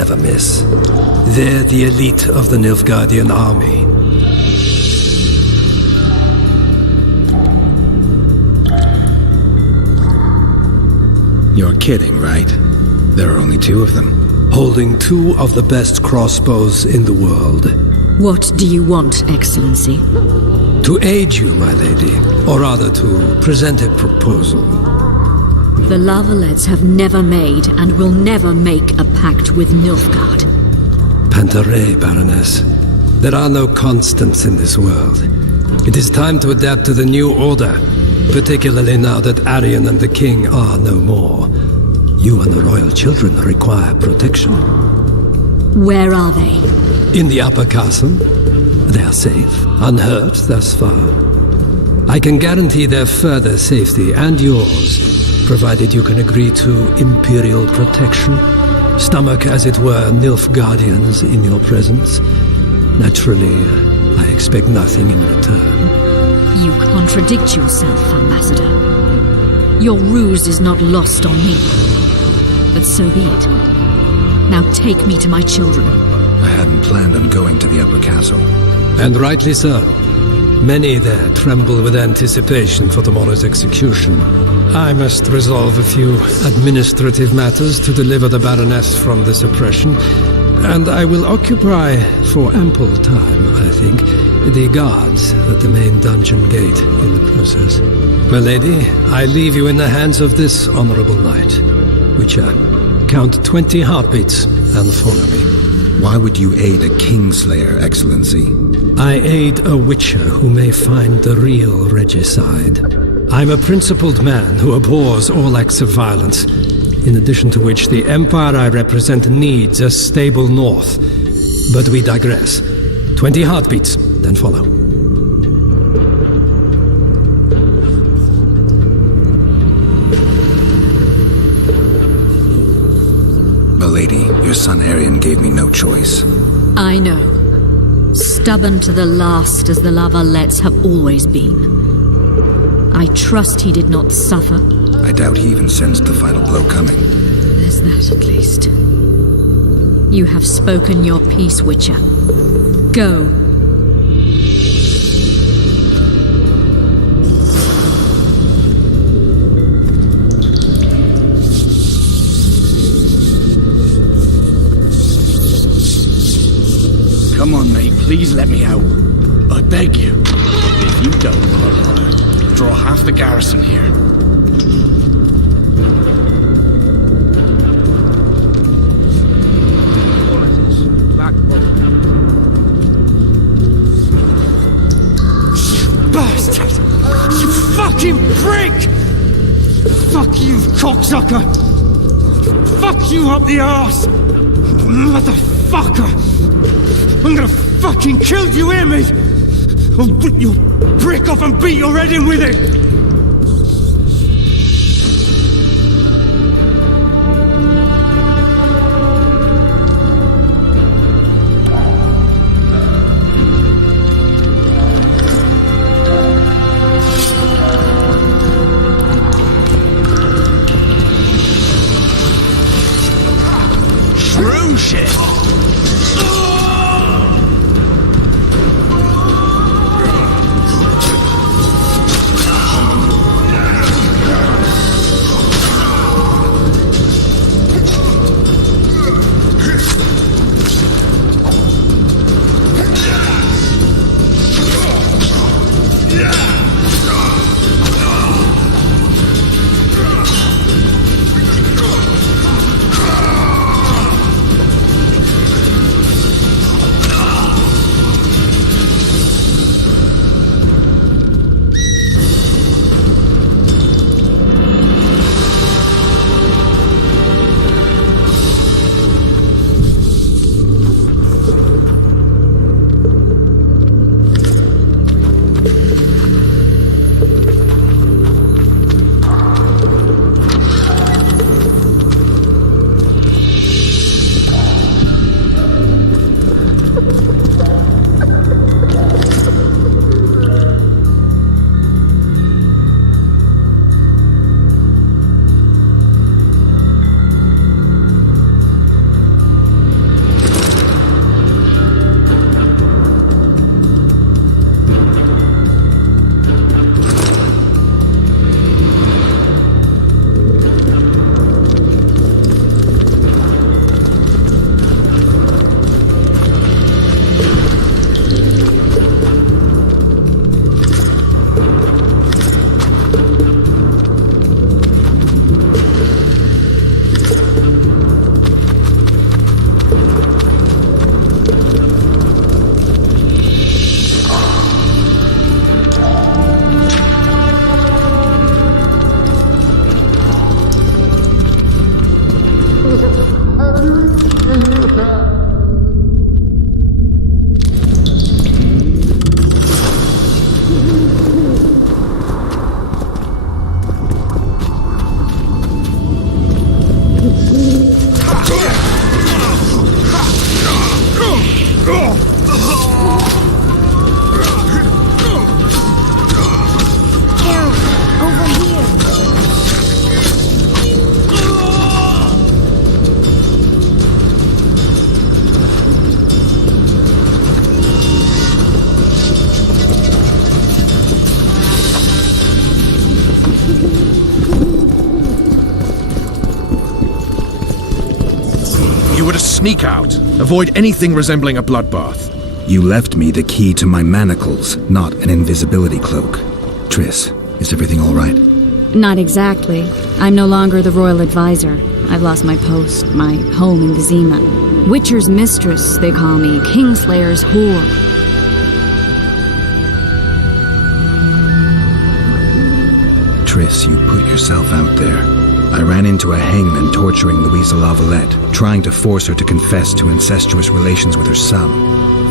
never miss. They're the elite of the Nilfgaardian army. You're kidding, right? There are only 2 of them. Holding 2 of the best crossbows in the world. What do you want, Excellency? To aid you, my lady, or rather to present a proposal. The La Valettes have never made and will never make a pact with Nilfgaard. Pantaray, Baroness. There are no constants in this world. It is time to adapt to the new order, particularly now that Arion and the King are no more. You and the royal children require protection. Where are they? In the upper castle. They are safe, unhurt thus far. I can guarantee their further safety and yours, provided you can agree to Imperial protection. Stomach, as it were, Nilfgaardians in your presence. Naturally, I expect nothing in return. You contradict yourself, Ambassador. Your ruse is not lost on me. But so be it. Now take me to my children. I hadn't planned on going to the upper castle. And rightly so. Many there tremble with anticipation for tomorrow's execution. I must resolve a few administrative matters to deliver the Baroness from this oppression, and I will occupy, for ample time, I think, the guards at the main dungeon gate in the process. My lady, I leave you in the hands of this honorable knight. Witcher, count 20 heartbeats and follow me. Why would you aid a Kingslayer, Excellency? I aid a Witcher who may find the real regicide. I'm a principled man who abhors all acts of violence, in addition to which the Empire I represent needs a stable north. But we digress. 20 heartbeats, then follow. Milady, your son Arion gave me no choice. I know. Stubborn to the last as the La Valettes have always been. I trust he did not suffer. I doubt he even sensed the final blow coming. There's that at least. You have spoken your piece, Witcher. Go. Come on, mate, please let me out. I beg you. If you don't, I'll holler. Draw half the garrison here. Bastard! You fucking prick! Fuck you, cocksucker! Fuck you up the arse! Motherfucker! I'm gonna fucking kill you, hear me? I'll rip your brick off and beat your head in with it! True shit! sneak out. Avoid anything resembling a bloodbath. You left me the key to my manacles, not an invisibility cloak. Triss, is everything all right? Not exactly. I'm no longer the royal advisor. I've lost my post, my home in Vizima. Witcher's mistress, they call me. Kingslayer's whore. Triss, you put yourself out there. I ran into a hangman torturing Louisa Lavalette, trying to force her to confess to incestuous relations with her son.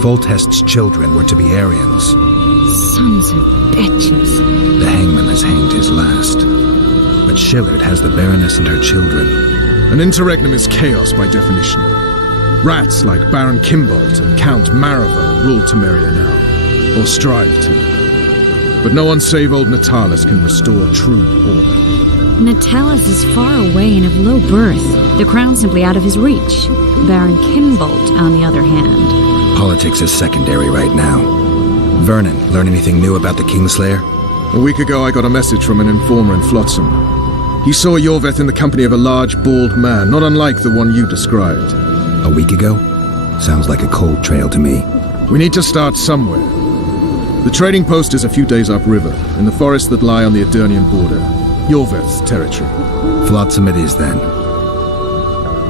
Foltest's children were to be Aryans. Sons of bitches. The hangman has hanged his last. But Shillard has the Baroness and her children. An interregnum is chaos by definition. Rats like Baron Kimbolt and Count Maravel rule Temeria now, or strive to. But no one save old Natalis can restore true order. Natalis is far away and of low birth. The crown's simply out of his reach. Baron Kimbolt, on the other hand. Politics is secondary right now. Vernon, learn anything new about the Kingslayer? A week ago I got a message from an informer in Flotsam. He saw Yorveth in the company of a large, bald man, not unlike the one you described. A week ago? Sounds like a cold trail to me. We need to start somewhere. The trading post is a few days upriver, in the forests that lie on the Aedirnian border. Yorveth's territory. Flotsam it is, then.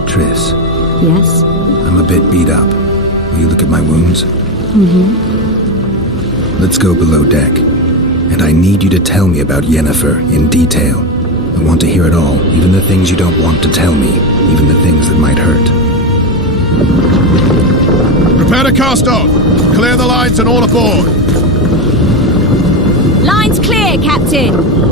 Triss. Yes? I'm a bit beat up. Will you look at my wounds? Let's go below deck. And I need you to tell me about Yennefer in detail. I want to hear it all, even the things you don't want to tell me, even the things that might hurt. Prepare to cast off! Clear the lines and all aboard! Lines clear, Captain!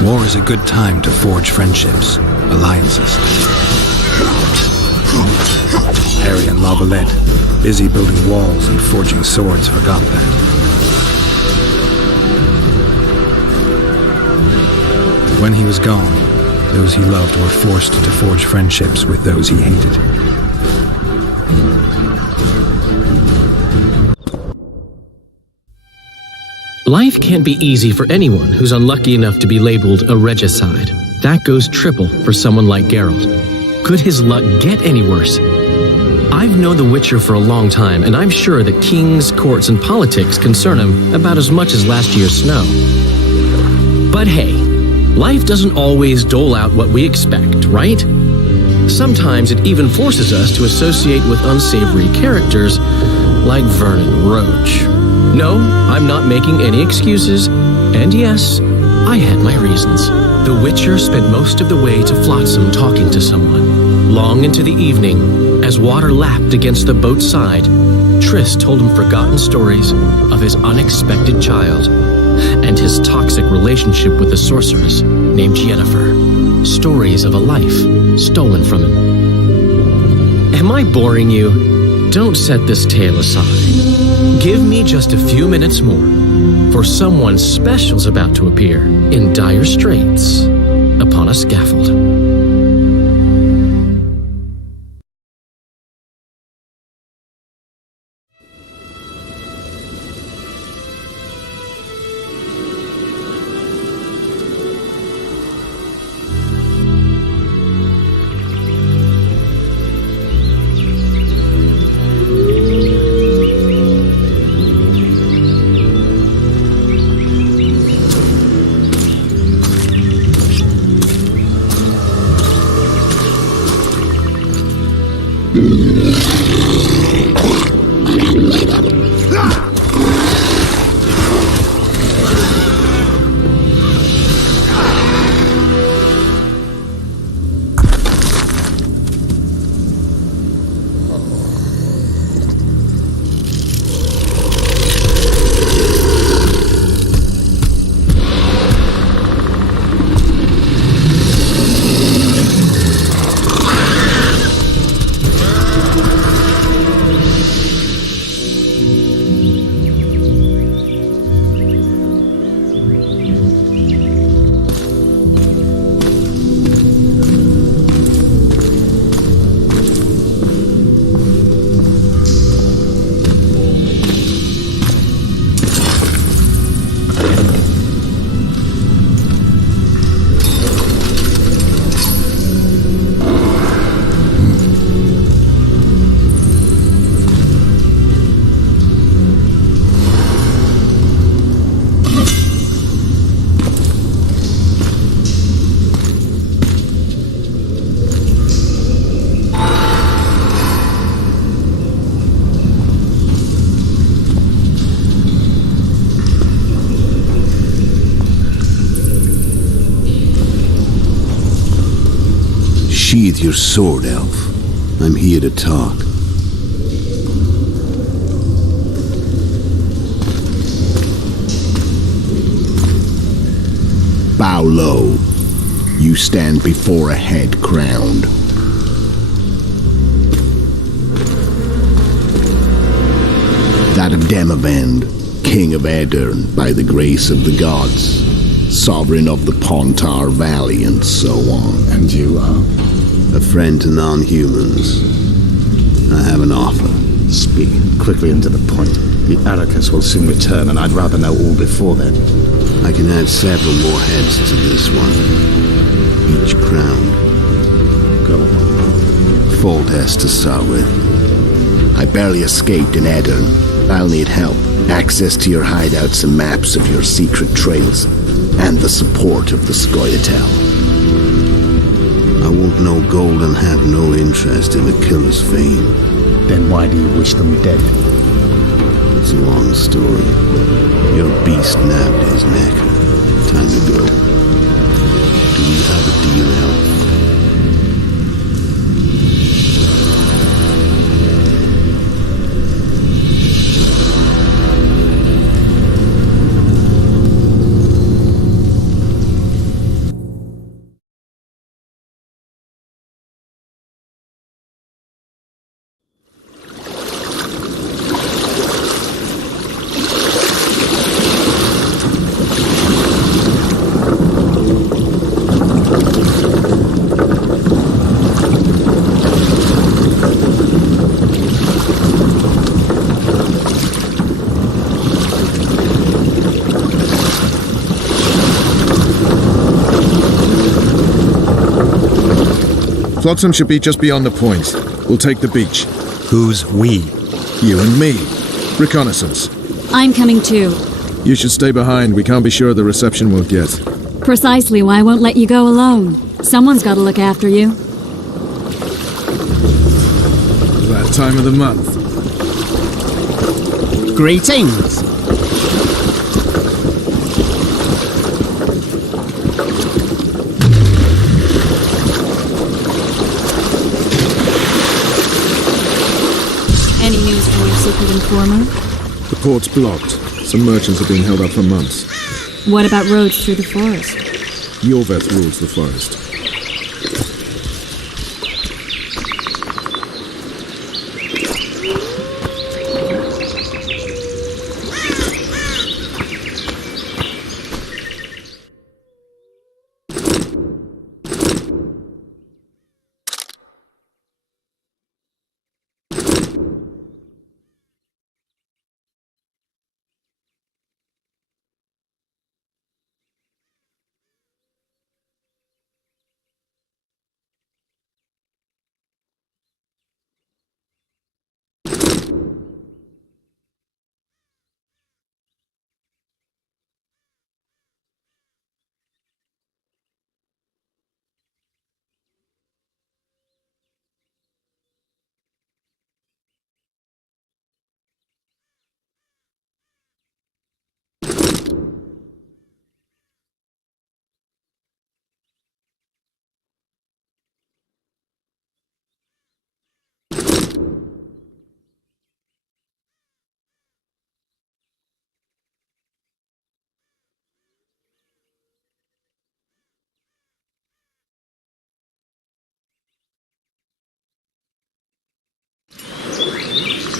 War is a good time to forge friendships, alliances. Harry and Lavalette, busy building walls and forging swords, forgot that. When he was gone, those he loved were forced to forge friendships with those he hated. Life can't be easy for anyone who's unlucky enough to be labeled a regicide. That goes triple for someone like Geralt. Could his luck get any worse? I've known The Witcher for a long time, and I'm sure that kings, courts, and politics concern him about as much as last year's snow. But hey, life doesn't always dole out what we expect, right? Sometimes it even forces us to associate with unsavory characters like Vernon Roach. No, I'm not making any excuses, and yes, I had my reasons. The Witcher spent most of the way to Flotsam talking to someone. Long into the evening, as water lapped against the boat's side, Triss told him forgotten stories of his unexpected child and his toxic relationship with a sorceress named Yennefer. Stories of a life stolen from him. Am I boring you? Don't set this tale aside. Give me just a few minutes more, for someone special's about to appear in dire straits upon a scaffold. with your sword, elf. I'm here to talk. Bow low. You stand before a head crowned. That of Demavend, King of Aedirn, by the grace of the gods, sovereign of the Pontar Valley, and so on. And you are? A friend to non-humans. I have an offer. Speak quickly and to the point. The Arrakis will soon return, and I'd rather know all before then. I can add several more heads to this one, each crowned. Go on. Foltest to start with. I barely escaped in Aedirn. I'll need help. Access to your hideouts and maps of your secret trails, and the support of the Scoia'tael. I won't know gold and have no interest in the killer's fame. Then why do you wish them dead? It's a long story. Your beast nabbed his neck. Time to go. Do we have a deal, elf? Flotsam should be just beyond the point. We'll take the beach. Who's we? You and me. Reconnaissance. I'm coming too. You should stay behind. We can't be sure of the reception we'll get. Precisely why I won't let you go alone. Someone's got to look after you. That time of the month. Greetings. Any news from your secret informer? The port's blocked. Some merchants have been held up for months. What about roads through the forest? Yorveth rules the forest.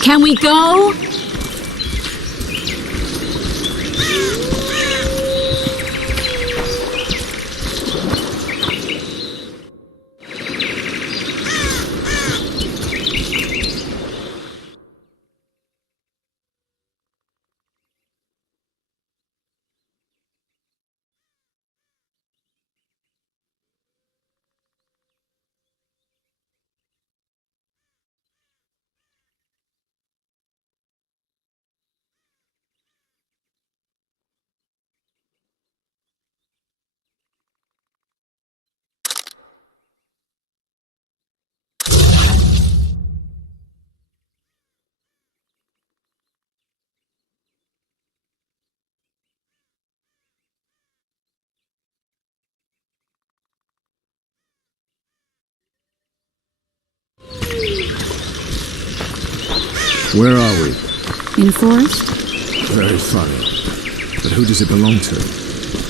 Can we go? Where are we? In forest? Very funny. But who does it belong to?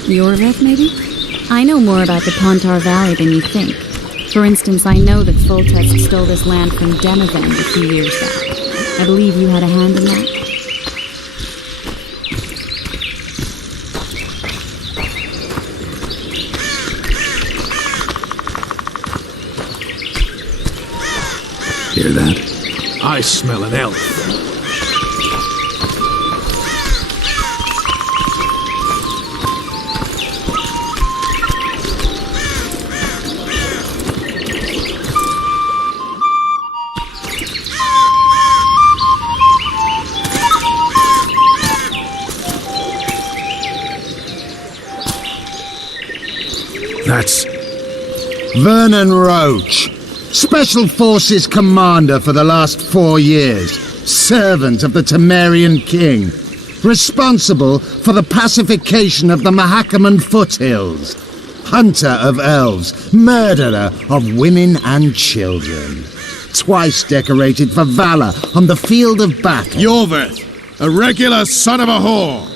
Yorvith, maybe? I know more about the Pontar Valley than you think. For instance, I know that Foltest stole this land from Demavend a few years back. I believe you had a hand in that. Hear that? I smell an elf. That's Vernon Roach, Special Forces Commander for the last 4 years, servant of the Temerian King, responsible for the pacification of the Mahakaman foothills, hunter of elves, murderer of women and children, twice decorated for valor on the field of battle. Yorvith, a regular son of a whore.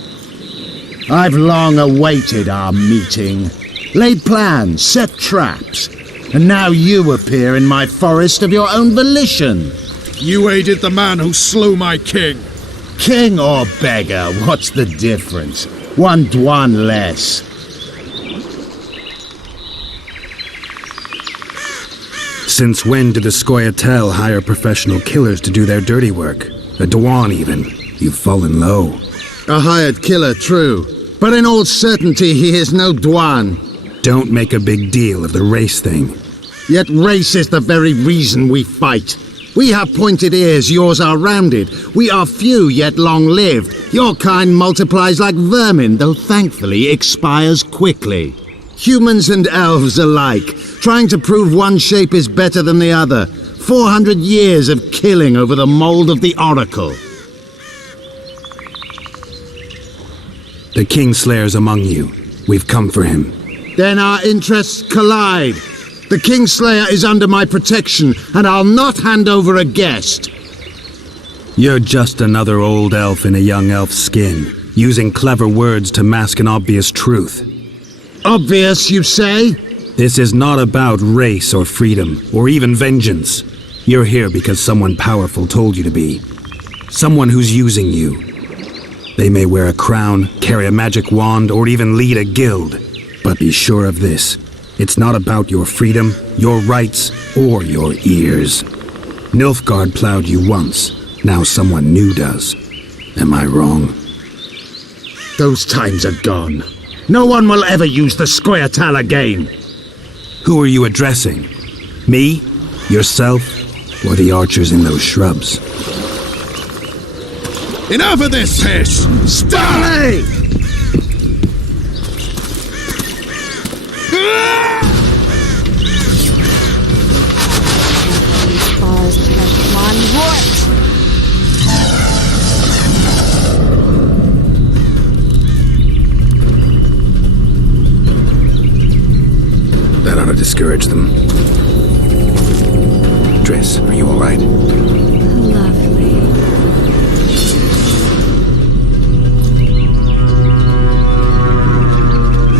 I've long awaited our meeting, laid plans, set traps, and now you appear in my forest of your own volition. You aided the man who slew my king. King or beggar, what's the difference? One Dwan less. Since when did the Scoia'tael hire professional killers to do their dirty work? A Dwan, even. You've fallen low. A hired killer, true. But in all certainty, he is no Dwan. Don't make a big deal of the race thing. Yet race is the very reason we fight. We have pointed ears, yours are rounded. We are few, yet long-lived. Your kind multiplies like vermin, though thankfully expires quickly. Humans and elves alike, trying to prove one shape is better than the other. 400 years of killing over the mold of the Oracle. The Kingslayer's among you. We've come for him. Then our interests collide. The Kingslayer is under my protection, and I'll not hand over a guest. You're just another old elf in a young elf's skin, using clever words to mask an obvious truth. Obvious, you say? This is not about race or freedom, or even vengeance. You're here because someone powerful told you to be. Someone who's using you. They may wear a crown, carry a magic wand, or even lead a guild. But be sure of this. It's not about your freedom, your rights, or your ears. Nilfgaard plowed you once. Now someone new does. Am I wrong? Those times are gone. No one will ever use the Scoia'tael again. Who are you addressing? Me? Yourself? Or the archers in those shrubs? Enough of this piss! Stop! Hey! That ought to discourage them. Triss, are you all right? Lovely.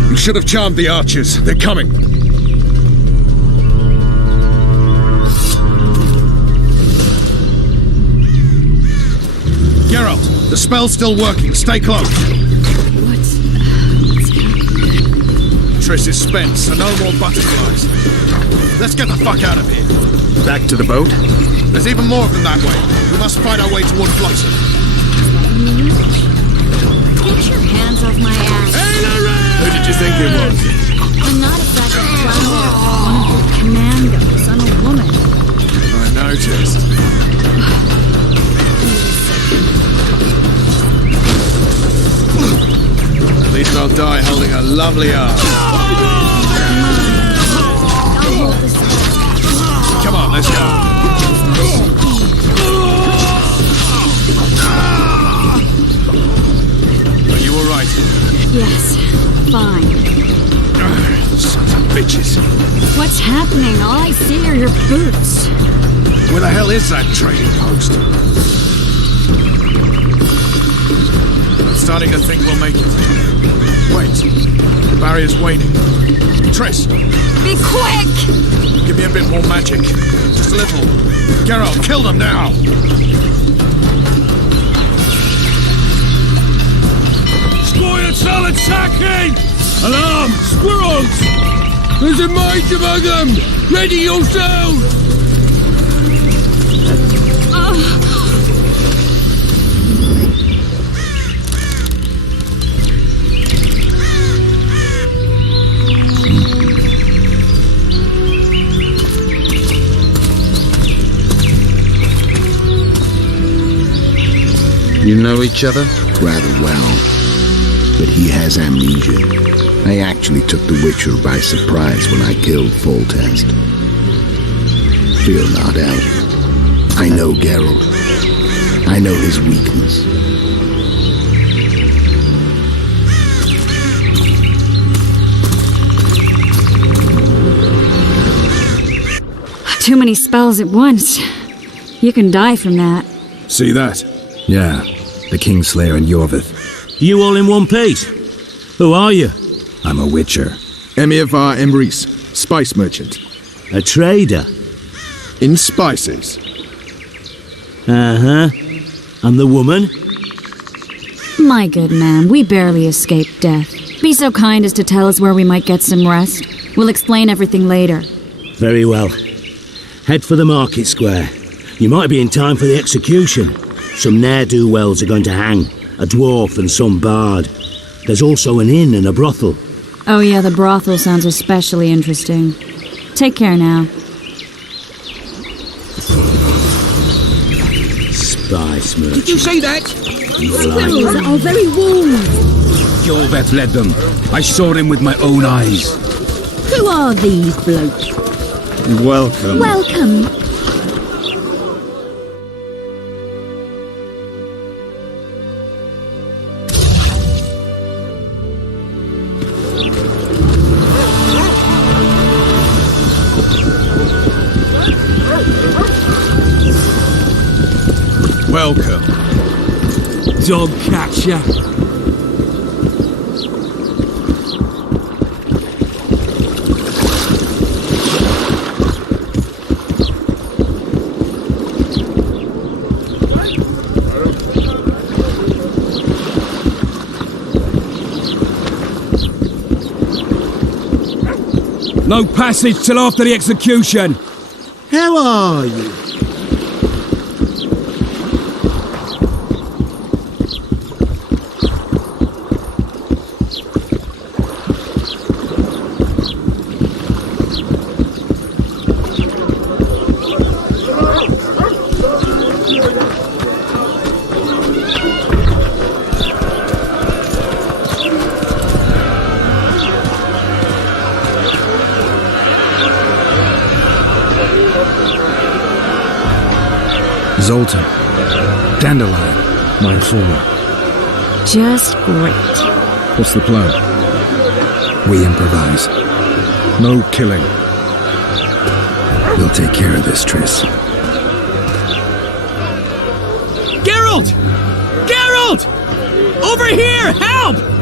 You should have charmed the archers. They're coming. Geralt, the spell's still working. Stay close. What's happening? Triss is spent, so no more butterflies. Let's get the fuck out of here. Back to the boat? There's even more of them that way. We must find our way toward Flotsam. Get your hands off my ass. Who did you think it was? I'm not exactly flower. One of the commandos. I'm a woman. I noticed. At least I'll die holding a lovely arm. Come on, let's go. Are you all right? Yes, fine. Sons of bitches. What's happening? All I see are your boots. Where the hell is that trading post? starting to think we'll make it. Wait. The barrier's waiting. Triss, Be quick! give me a bit more magic. Just a little. Geralt, kill them now! Scoia'tael attacking! Alarm! Squirrels! There's a mage among them! Ready yourselves! You know each other? Rather well. But he has amnesia. I actually took the Witcher by surprise when I killed Foltest. Fear not, Elf. I know Geralt. I know his weakness. Too many spells at once. You can die from that. See that? Yeah, the Kingslayer and Yorvith. You all in one piece? Who are you? I'm a Witcher. Emir var Emrys, spice merchant. A trader? In spices. Uh-huh. And the woman? My good man, we barely escaped death. Be so kind as to tell us where we might get some rest. We'll explain everything later. Very well. Head for the market square. You might be in time for the execution. Some ne'er-do-wells are going to hang. A dwarf and some bard. There's also an inn and a brothel. Oh yeah, the brothel sounds especially interesting. Take care now. Spice merchant. Did you say that? Squirrels are very warm. Yorveth led them. I saw him with my own eyes. Who are these blokes? Welcome. Welcome. Welcome. Dog catcher. No passage till after the execution. How are you? Zoltan. Dandelion. My informer. Just great. What's the plan? We improvise. No killing. We'll take care of this, Triss. Geralt! Geralt! Over here! Help!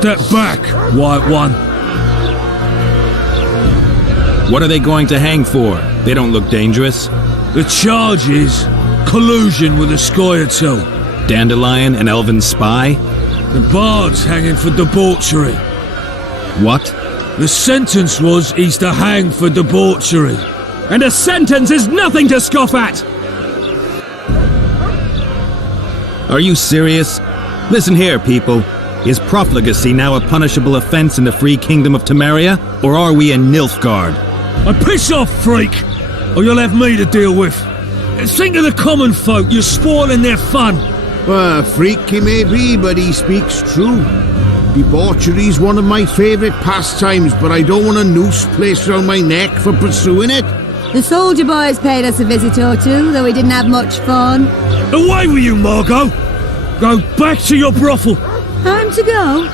Step back, White One. What are they going to hang for? They don't look dangerous. The charge is collusion with the Scoia'tael. Dandelion, an elven spy? The bard's hanging for debauchery. What? The sentence was he's to hang for debauchery. And a sentence is nothing to scoff at! Are you serious? Listen here, people. Is profligacy now a punishable offense in the free kingdom of Temeria? Or are we in Nilfgaard? Piss off, freak! Or you'll have me to deal with. Think of the common folk, you're spoiling their fun. Well, a freak he may be, but he speaks true. Debauchery's one of my favourite pastimes, but I don't want a noose placed around my neck for pursuing it. The soldier boys paid us a visit or two, though we didn't have much fun. Away with you, Margot! Go back to your brothel! Time to go?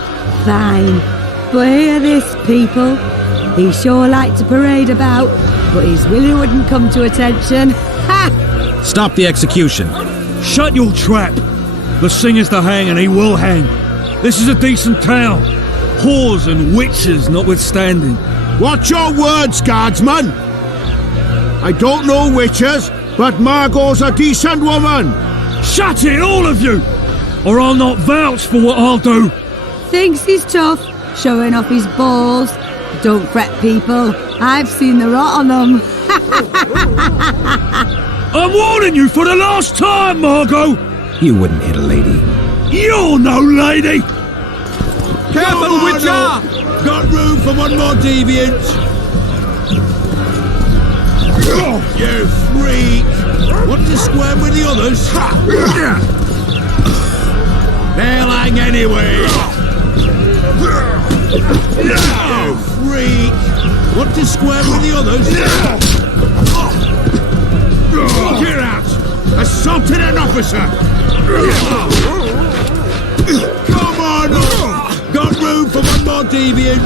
Fine. But hear this, people. He sure liked to parade about, but his Willie wouldn't come to attention. Ha! Stop the execution. Shut your trap! The singer's to hang and he will hang. This is a decent town. Whores and witches notwithstanding. Watch your words, guardsman! I don't know witches, but Margot's a decent woman! Shut it, all of you! Or I'll not vouch for what I'll do! Thinks he's tough, showing off his balls. Don't fret, people. I've seen the rot on them. I'm warning you for the last time, Margot! You wouldn't hit a lady. You're no lady! Careful, Witcher! Got room for one more deviant! You freak! Want to square with the others? They'll hang anyway! You freak! Want to square with the others? Look here out! Assaulted an officer! Come on up! Got room for one more deviant?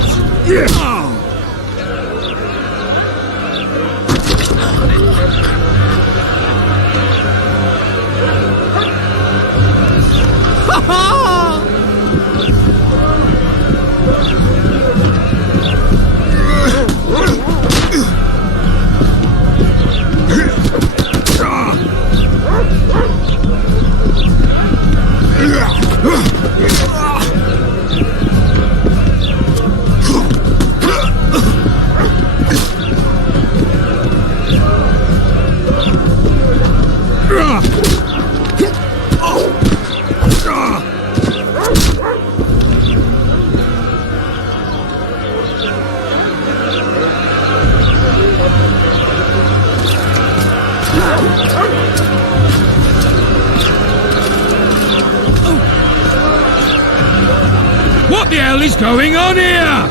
What the hell is going on here?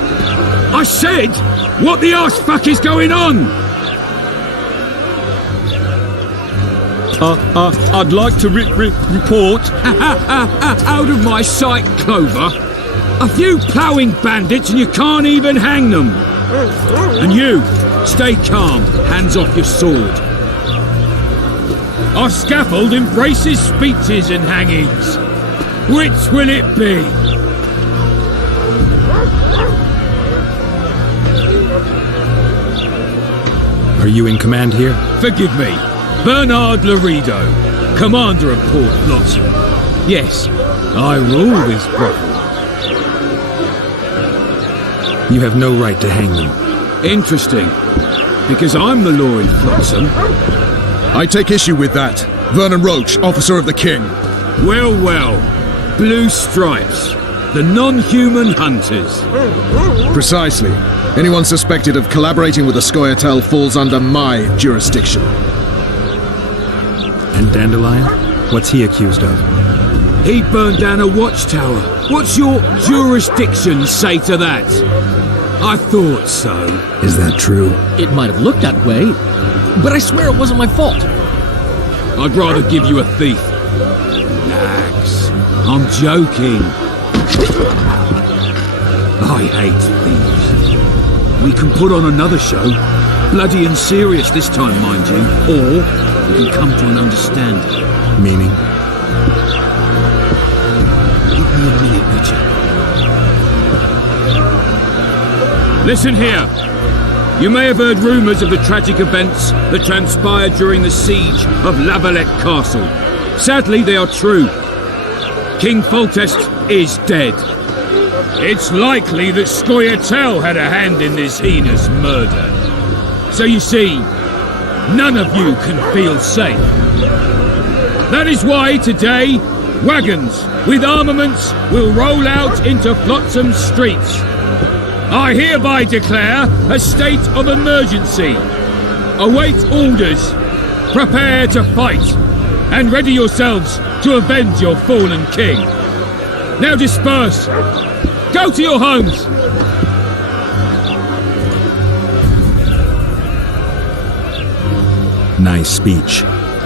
I said, what the arse fuck is going on? I'd like to report. Out of my sight, Clover. A few ploughing bandits and you can't even hang them. And you, stay calm, hands off your sword. Our scaffold embraces speeches and hangings. Which will it be? Are you in command here? Forgive me. Bernard Laredo, commander of Port Flotsam. Yes, I rule this brothel. You have no right to hang them. Interesting, because I'm the law in Flotsam. I take issue with that. Vernon Roach, officer of the king. Well, well. Blue Stripes, the non-human hunters. Precisely. Anyone suspected of collaborating with the Scoia'tael falls under my jurisdiction. And Dandelion? What's he accused of? He burned down a watchtower. What's your jurisdiction say to that? I thought so. Is that true? It might have looked that way, but I swear it wasn't my fault. I'd rather give you a thief. Relax. I'm joking. I hate thieves. We can put on another show. Bloody and serious this time, mind you. Or we can come to an understanding. Meaning? Give me a minute, Richard. Listen here. You may have heard rumours of the tragic events that transpired during the siege of La Valette Castle. Sadly, they are true. King Foltest is dead. It's likely that Scoia'tael had a hand in this heinous murder. So you see, none of you can feel safe. That is why today, wagons with armaments will roll out into Flotsam streets. I hereby declare a state of emergency. Await orders. Prepare to fight. And ready yourselves to avenge your fallen king. Now disperse. Go to your homes. Nice speech.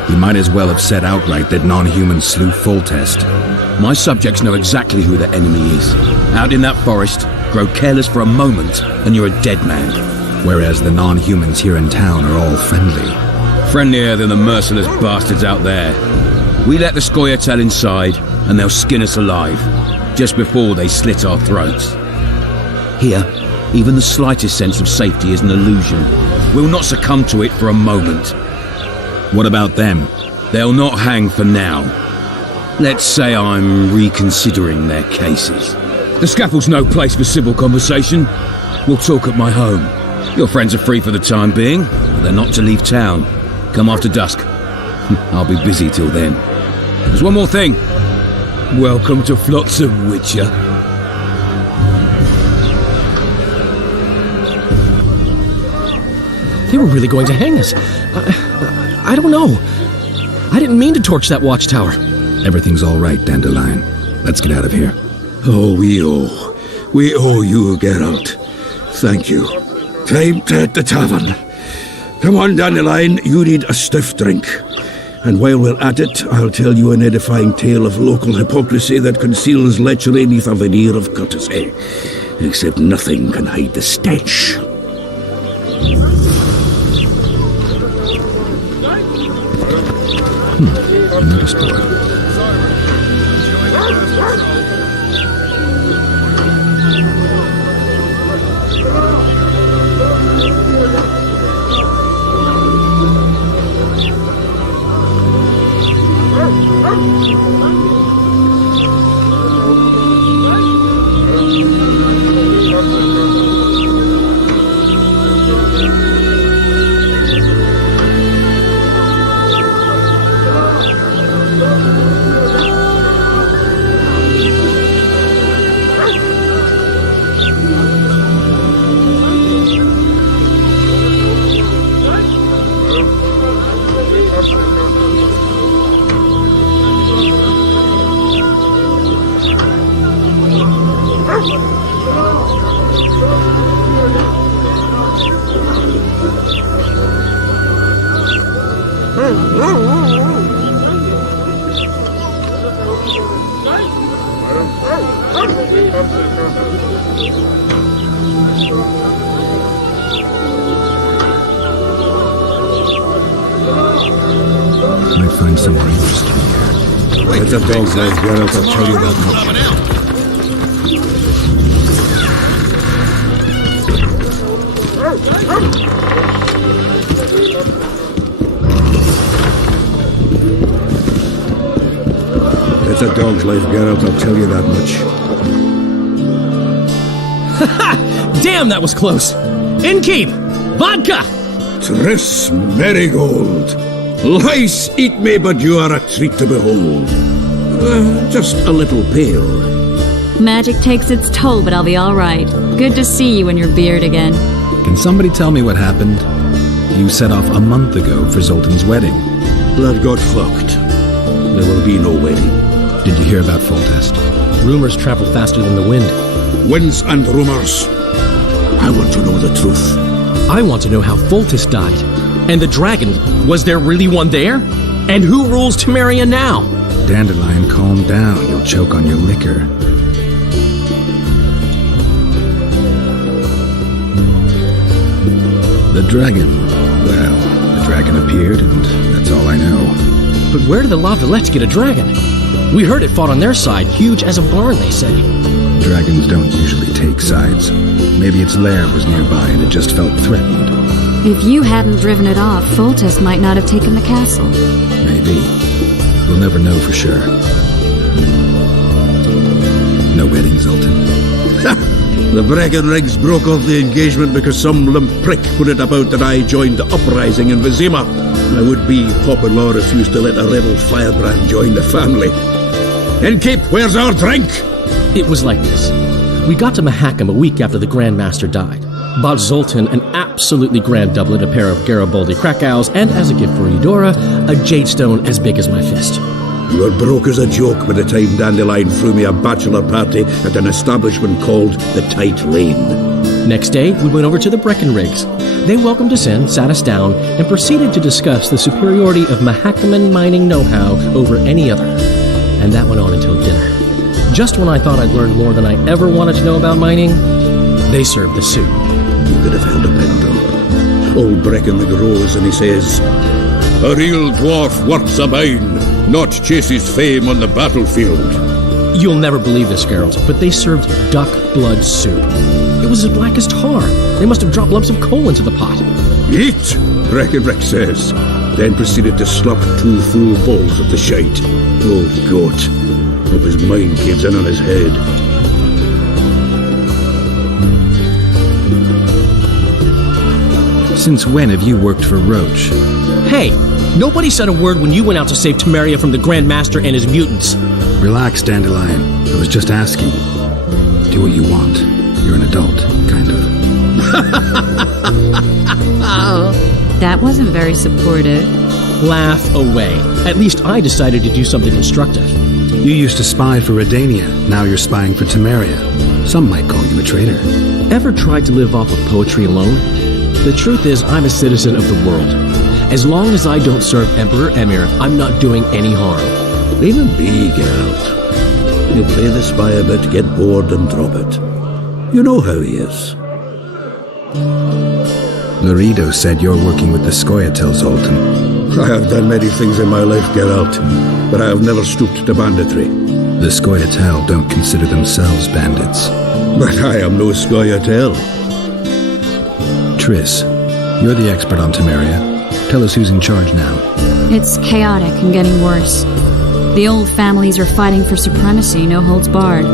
You might as well have said outright that non-humans slew Foltest. My subjects know exactly who the enemy is. Out in that forest, Grow careless for a moment, and you're a dead man. Whereas the non-humans here in town are all friendly. Friendlier than the merciless bastards out there. We let the Scoia'tael inside, and they'll skin us alive, just before they slit our throats. Here, even the slightest sense of safety is an illusion. We'll not succumb to it for a moment. What about them? They'll not hang for now. Let's say I'm reconsidering their cases. The scaffold's no place for civil conversation. We'll talk at my home. Your friends are free for the time being, but they're not to leave town. Come after dusk. I'll be busy till then. There's one more thing. Welcome to Flotsam, Witcher. They were really going to hang us. I don't know. I didn't mean to torch that watchtower. Everything's all right, Dandelion. Let's get out of here. Oh, we owe you, Geralt. Thank you. Time to hit the tavern. Come on, Dandelion, you need a stiff drink. And while we're at it, I'll tell you an edifying tale of local hypocrisy that conceals lechery neath a veneer of courtesy. Except nothing can hide the stench. Another spoil. Might find somewhere interesting here. Let the dogs out, Geralt, I'll tell you that much. It's a dog's life, Geralt, I'll tell you that much. Damn, that was close! Innkeep! Vodka! Triss Marigold. Lice eat me, but you are a treat to behold. Just a little pale. Magic takes its toll, but I'll be all right. Good to see you in your beard again. Can somebody tell me what happened? You set off a month ago for Zoltan's wedding. Blood got fucked. There will be no wedding. Did you hear about Foltest? Rumors travel faster than the wind. Winds and rumors. I want to know the truth. I want to know how Foltest died. And the dragon, was there really one there? And who rules Temeria now? Dandelion, calm down. You'll choke on your liquor. The dragon. Well, the dragon appeared, and that's all I know. But where did the Lavalettes get a dragon? We heard it fought on their side, huge as a barn, they say. Dragons don't usually take sides. Maybe its lair was nearby and it just felt threatened. If you hadn't driven it off, Foltest might not have taken the castle. Maybe. We'll never know for sure. No wedding, Zoltan. The Bregan Rigs broke off the engagement because some limp prick put it about that I joined the uprising in Vizima. I would be Poplar refused to let a rebel firebrand join the family. Innkeep, where's our drink? It was like this. We got to Mahakam a week after the Grand Master died. Bought Zoltan an absolutely grand doublet, a pair of Garibaldi Krakau's, and as a gift for Eudora, a jadestone as big as my fist. You were broke as a joke by the time Dandelion threw me a bachelor party at an establishment called the Tight Lane. Next day, we went over to the Breckenrigs. They welcomed us in, sat us down, and proceeded to discuss the superiority of Mahakaman mining know-how over any other. And that went on until dinner. Just when I thought I'd learned more than I ever wanted to know about mining, They serve the soup. You could have held a pin drop. Old Breckenleg rose and he says, "A real dwarf works a bine, not chases fame on the battlefield." You'll never believe this, Geralt, but they served duck blood soup. It was as black as tar. They must have dropped lumps of coal into the pot. "Eat," Breckenleg says, then proceeded to slop 2 full bowls of the shite. Oh, goat. Hope his mind caves in on his head. Since when have you worked for Roach? Hey, nobody said a word when you went out to save Temeria from the Grand Master and his mutants. Relax, Dandelion. I was just asking. Do what you want. You're an adult, kind of. That wasn't very supportive. Laugh away. At least I decided to do something constructive. You used to spy for Redania. Now you're spying for Temeria. Some might call you a traitor. Ever tried to live off of poetry alone? The truth is, I'm a citizen of the world. As long as I don't serve Emperor Emir, I'm not doing any harm. Leave him be, Geralt. You play the spy a bit, get bored and drop it. You know how he is. Laredo said you're working with the Scoia'tael, Zoltan. I have done many things in my life, Geralt, but I have never stooped to banditry. The Scoia'tael don't consider themselves bandits. But I am no Scoia'tael. Triss, you're the expert on Temeria. Tell us who's in charge now. It's chaotic and getting worse. The old families are fighting for supremacy, no holds barred.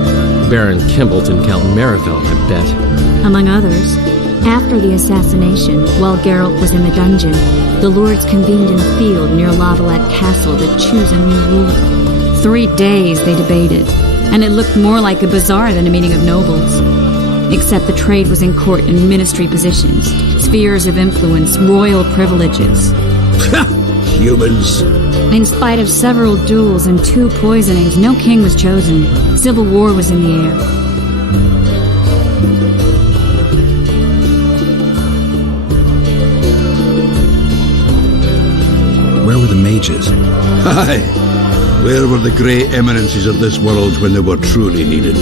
Baron Kimbolt and Count Maraville, I bet. Among others. After the assassination, while Geralt was in the dungeon, the lords convened in a field near Lavalette Castle to choose a new ruler. 3 days they debated, and it looked more like a bazaar than a meeting of nobles. Except the trade was in court and ministry positions, spheres of influence, royal privileges. Humans. In spite of several duels and 2 poisonings, no king was chosen. Civil war was in the air. Where were the mages? Aye. Where were the grey eminences of this world when they were truly needed?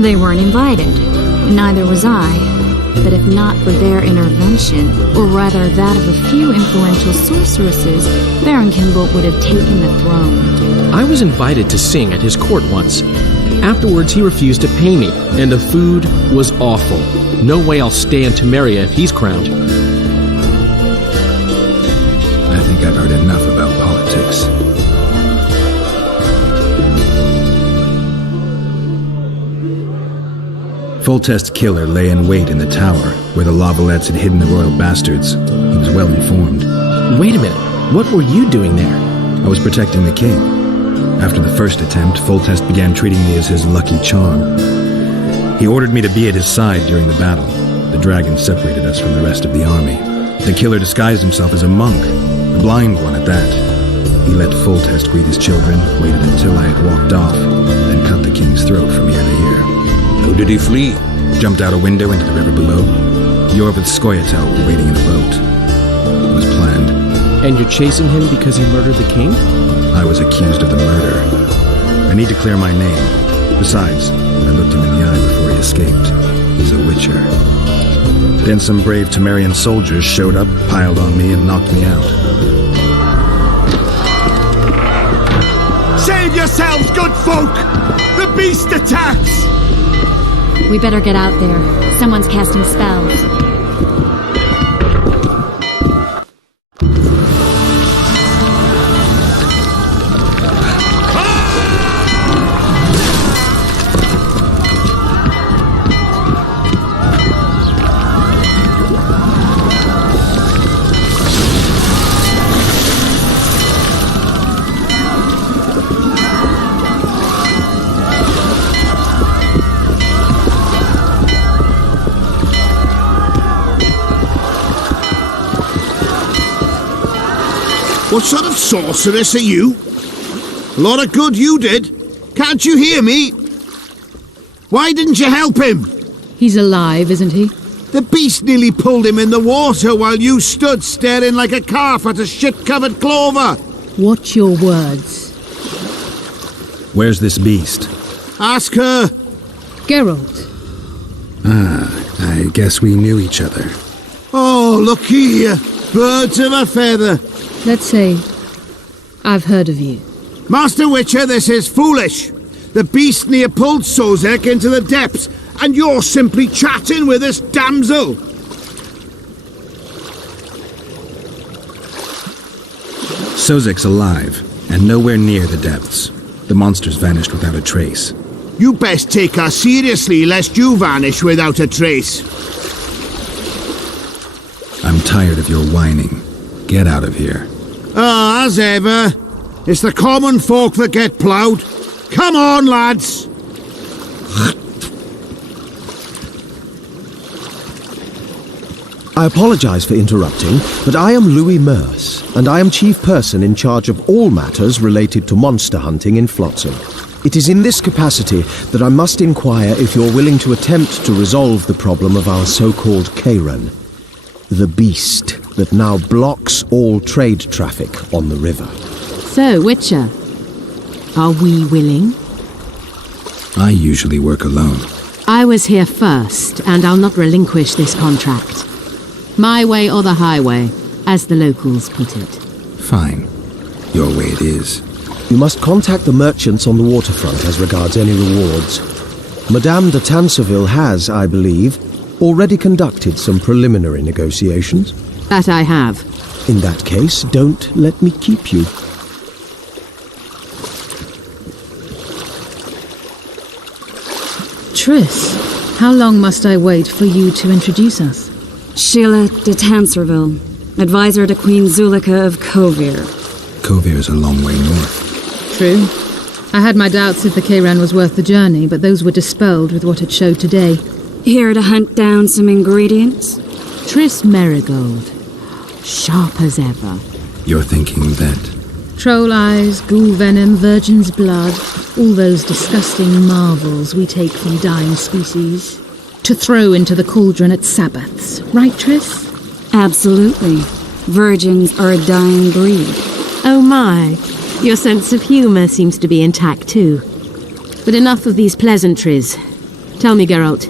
They weren't invited. Neither was I. But if not for their intervention, or rather that of a few influential sorceresses, Baron Kimbolt would have taken the throne. I was invited to sing at his court once. Afterwards, he refused to pay me, and the food was awful. No way I'll stay in Temeria if he's crowned. I think I've heard enough about politics. Foltest's killer lay in wait in the tower, where the Lavalettes had hidden the royal bastards. He was well informed. Wait a minute. What were you doing there? I was protecting the king. After the first attempt, Foltest began treating me as his lucky charm. He ordered me to be at his side during the battle. The dragon separated us from the rest of the army. The killer disguised himself as a monk, a blind one at that. He let Foltest greet his children, waited until I had walked off, then cut the king's throat from ear to ear. How did he flee? Jumped out a window into the river below. Yorvith Scoia'tael were waiting in a boat. It was planned. And you're chasing him because he murdered the king? I was accused of the murder. I need to clear my name. Besides, I looked him in the eye before he escaped. He's a witcher. Then some brave Temerian soldiers showed up, piled on me, and knocked me out. Save yourselves, good folk! The beast attacks! We better get out there. Someone's casting spells. What sort of sorceress are you? A lot of good you did. Can't you hear me? Why didn't you help him? He's alive, isn't he? The beast nearly pulled him in the water while you stood staring like a calf at a shit-covered clover. Watch your words. Where's this beast? Ask her. Geralt. Ah, I guess we knew each other. Oh, look here! Birds of a feather! Let's say I've heard of you. Master Witcher, this is foolish! The beast near pulled Sozek into the depths, and you're simply chatting with this damsel! Sozek's alive, and nowhere near the depths. The monster's vanished without a trace. You best take her seriously, lest you vanish without a trace. I'm tired of your whining. Get out of here. Ah, as ever. It's the common folk that get ploughed. Come on, lads! I apologize for interrupting, but I am Louis Merce, and I am chief person in charge of all matters related to monster hunting in Flotsam. It is in this capacity that I must inquire if you're willing to attempt to resolve the problem of our so-called Kayran, the beast that now blocks all trade traffic on the river. So, Witcher, are we willing? I usually work alone. I was here first, and I'll not relinquish this contract. My way or the highway, as the locals put it. Fine. Your way it is. You must contact the merchants on the waterfront as regards any rewards. Madame de Tanseville has, I believe, already conducted some preliminary negotiations. That I have. In that case, don't let me keep you. Triss, how long must I wait for you to introduce us? Sheila de Tanserville, advisor to Queen Zulika of Kovir. Kovir's a long way north. True. I had my doubts if the Kayran was worth the journey, but those were dispelled with what it showed today. Here to hunt down some ingredients? Triss Merigold. Sharp as ever. You're thinking that? Troll eyes, ghoul venom, virgin's blood, all those disgusting marvels we take from dying species. To throw into the cauldron at Sabbaths. Right, Triss? Absolutely. Virgins are a dying breed. Oh my. Your sense of humour seems to be intact too. But enough of these pleasantries. Tell me, Geralt.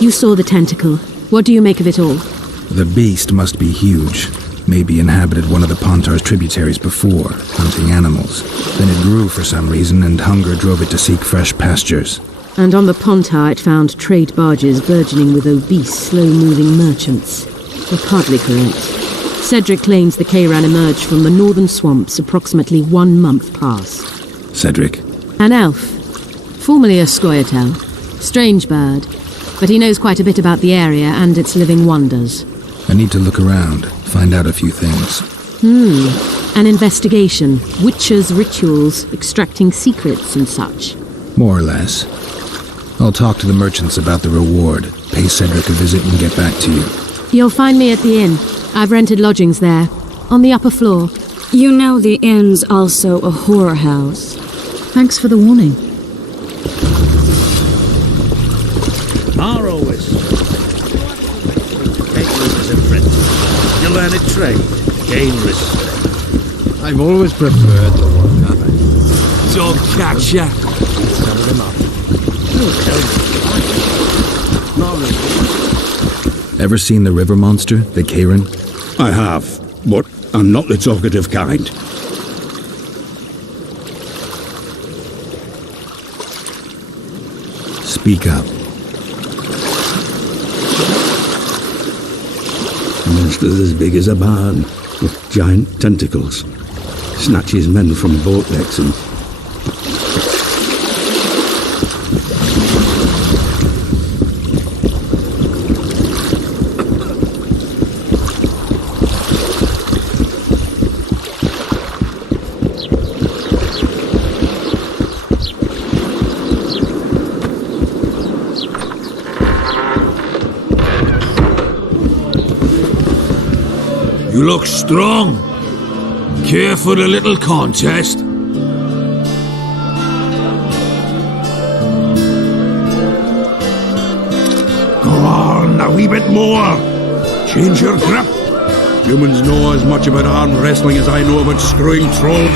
You saw the tentacle. What do you make of it all? The beast must be huge. Maybe inhabited one of the Pontar's tributaries before, hunting animals. Then it grew for some reason, and hunger drove it to seek fresh pastures. And on the Pontar it found trade barges burgeoning with obese, slow-moving merchants. You're partly correct. Cedric claims the Kayran emerged from the northern swamps approximately 1 month past. Cedric? An elf. Formerly a Scoia'tael. Strange bird. But he knows quite a bit about the area and its living wonders. I need to look around, find out a few things. An investigation. Witcher's rituals, extracting secrets and such. More or less. I'll talk to the merchants about the reward, pay Cedric a visit and get back to you. You'll find me at the inn. I've rented lodgings there, on the upper floor. You know the inn's also a whorehouse. Thanks for the warning. Always. Take this as a friend. You learn a trade, gain respect. I've always preferred to work on it. Don't catch ya. Some of them up. Ever seen the river monster, the Kayran? I have, but I'm not the talkative kind. Speak up. Monsters as big as a barn, with giant tentacles. Snatches men from boat decks and... You look strong. Care for a little contest? Go on, a wee bit more. Change your grip. Humans know as much about arm wrestling as I know about screwing trolls.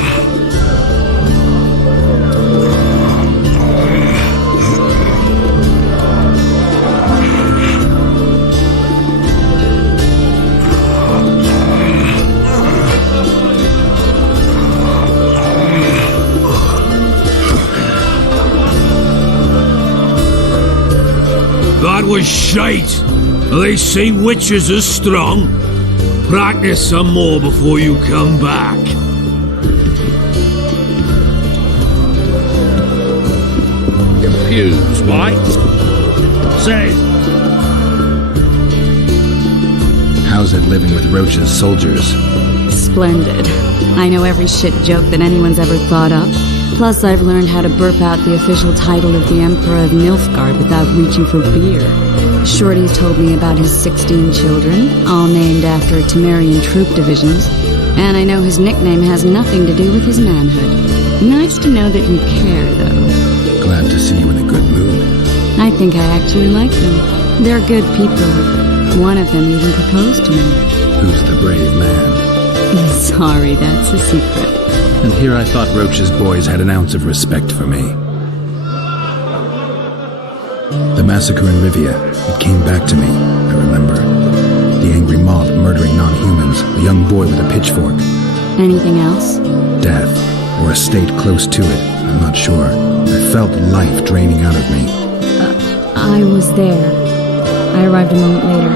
was shite. They say witches are strong. Practice some more before you come back. Confused, right? Say. How's it living with Roach's soldiers? Splendid. I know every shit joke that anyone's ever thought up. Plus, I've learned how to burp out the official title of the Emperor of Nilfgaard without reaching for beer. Shorty told me about his 16 children, all named after Temerian troop divisions. And I know his nickname has nothing to do with his manhood. Nice to know that you care, though. Glad to see you in a good mood. I think I actually like them. They're good people. One of them even proposed to me. Who's the brave man? Sorry, that's a secret. And here I thought Roach's boys had an ounce of respect for me. The massacre in Rivia, it came back to me, I remember. The angry mob murdering non-humans, a young boy with a pitchfork. Anything else? Death, or a state close to it, I'm not sure. I felt life draining out of me. I was there. I arrived a moment later.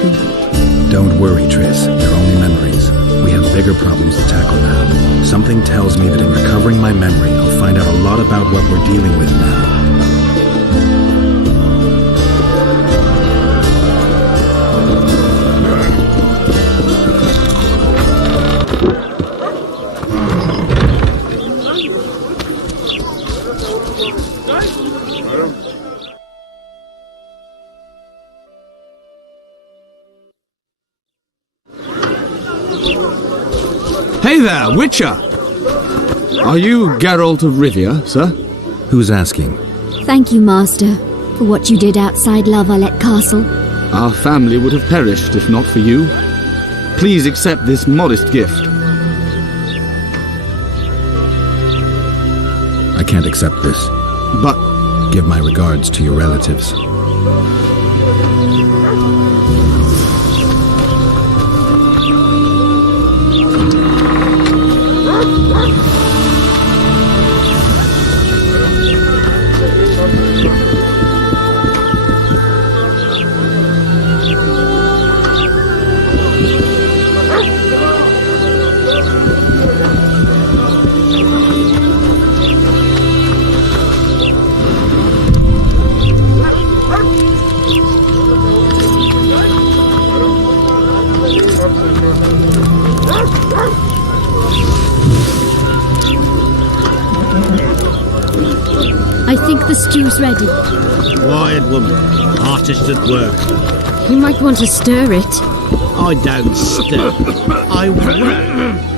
Too late. Don't worry, Triss. They're only memories. We have bigger problems to tackle now. Something tells me that in recovering my memory, I'll find out a lot about what we're dealing with now. Hey there, Witcher! Are you Geralt of Rivia, sir? Who's asking? Thank you, Master, for what you did outside La Valette Castle. Our family would have perished if not for you. Please accept this modest gift. I can't accept this. But... Give my regards to your relatives. I think the stew's ready. Quiet, woman. Artist at work. You might want to stir it. I don't stir. I wait.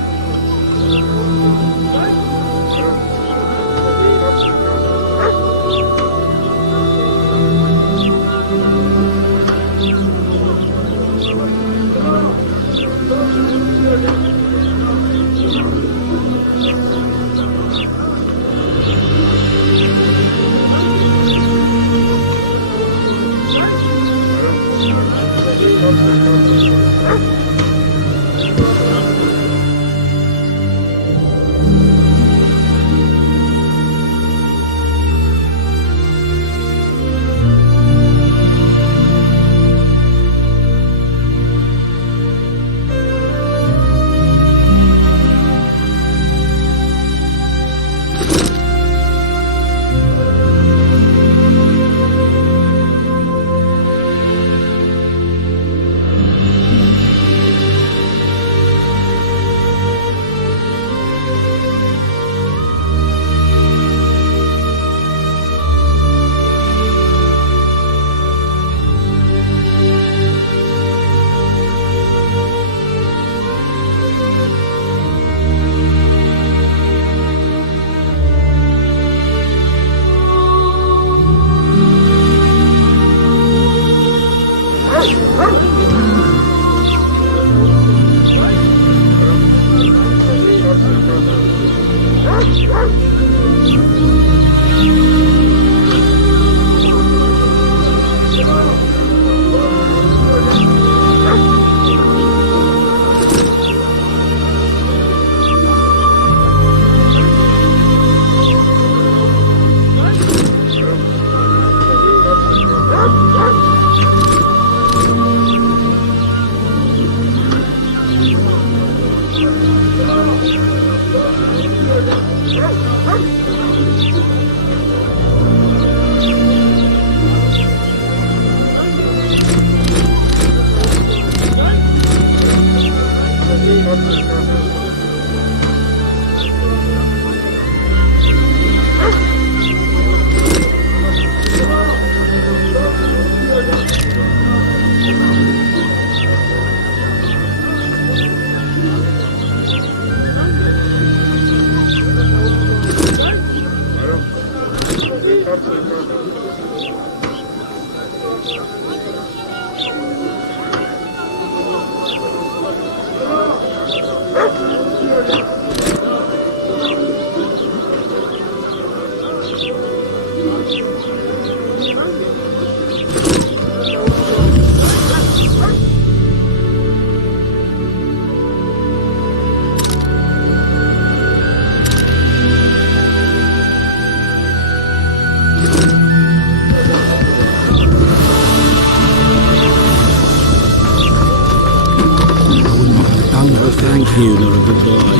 Thank you, not a good boy.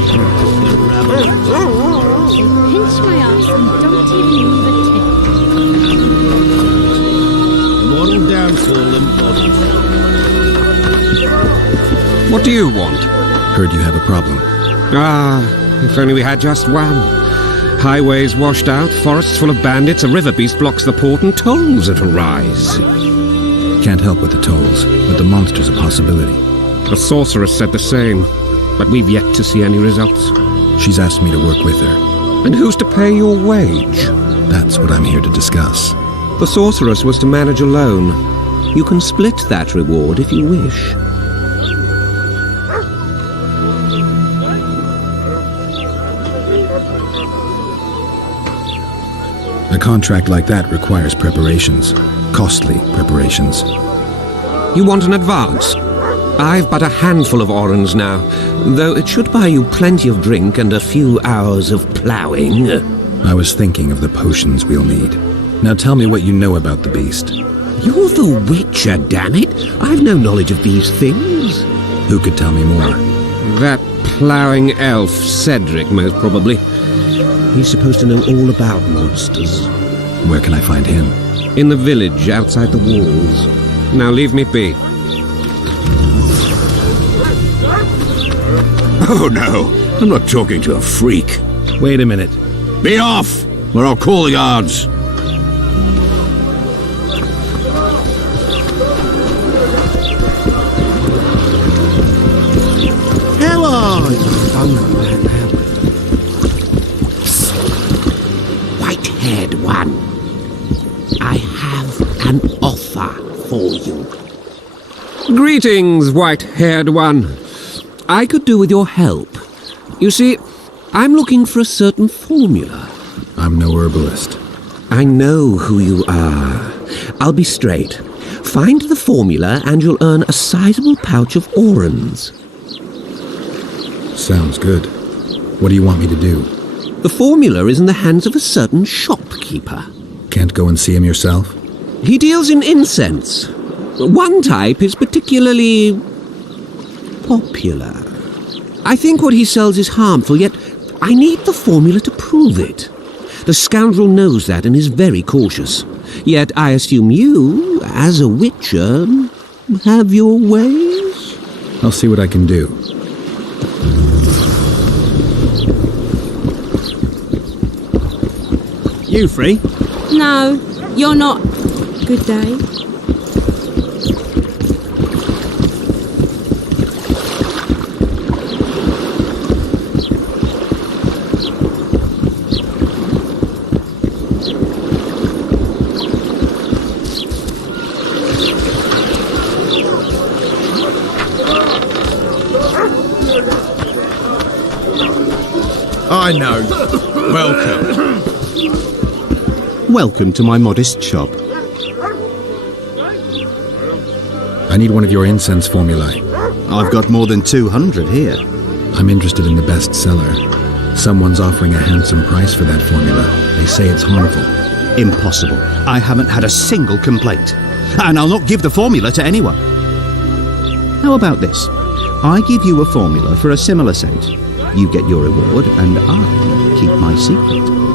Pinch my ass and don't even leave a tip. Moral downfall and bodies. What do you want? Heard you have a problem. Ah, if only we had just one. Highways washed out, forests full of bandits, a river beast blocks the port, and tolls that arise. Can't help with the tolls, but the monster's a possibility. The sorceress said the same, but we've yet to see any results. She's asked me to work with her. And who's to pay your wage? That's what I'm here to discuss. The sorceress was to manage alone. You can split that reward if you wish. A contract like that requires preparations. Costly preparations. You want an advance? I've but a handful of orens now, though it should buy you plenty of drink and a few hours of ploughing. I was thinking of the potions we'll need. Now tell me what you know about the beast. You're the Witcher, damn it! I've no knowledge of these things. Who could tell me more? That ploughing elf, Cedric, most probably. He's supposed to know all about monsters. Where can I find him? In the village, outside the walls. Now leave me be. Oh, no. I'm not talking to a freak. Wait a minute. Be off, or I'll call the guards. Hello! White-haired one. I have an offer for you. Greetings, white-haired one. I could do with your help. You see, I'm looking for a certain formula. I'm no herbalist. I know who you are. I'll be straight. Find the formula and you'll earn a sizable pouch of orens. Sounds good. What do you want me to do? The formula is in the hands of a certain shopkeeper. Can't go and see him yourself? He deals in incense. One type is particularly popular. I think what he sells is harmful, yet I need the formula to prove it. The scoundrel knows that and is very cautious. Yet I assume you, as a witcher, have your ways? I'll see what I can do. You free? No, you're not. Good day. I know. Welcome. Welcome to my modest shop. I need one of your incense formulae. I've got more than 200 here. I'm interested in the best seller. Someone's offering a handsome price for that formula. They say it's harmful. Impossible. I haven't had a single complaint. And I'll not give the formula to anyone. How about this? I give you a formula for a similar scent. You get your reward, and I keep my secret.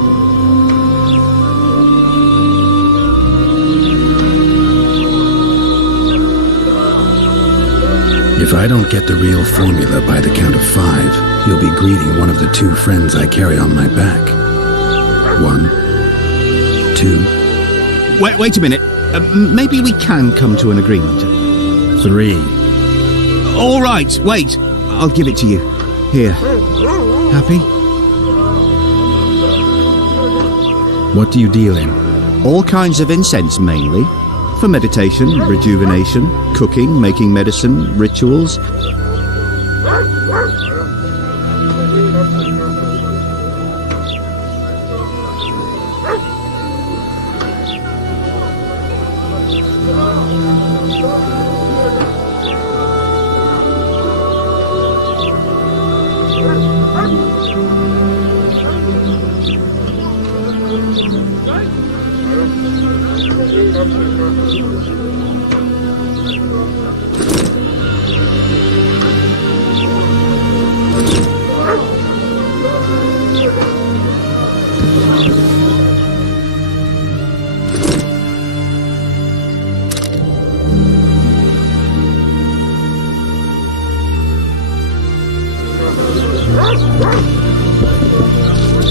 If I don't get the real formula by the count of 5, you'll be greeting one of the 2 friends I carry on my back. 1, 2... Wait a minute. Maybe we can come to an agreement. 3. All right, wait. I'll give it to you. Here. Happy? What do you deal in? All kinds of incense, mainly. For meditation, rejuvenation, cooking, making medicine, rituals.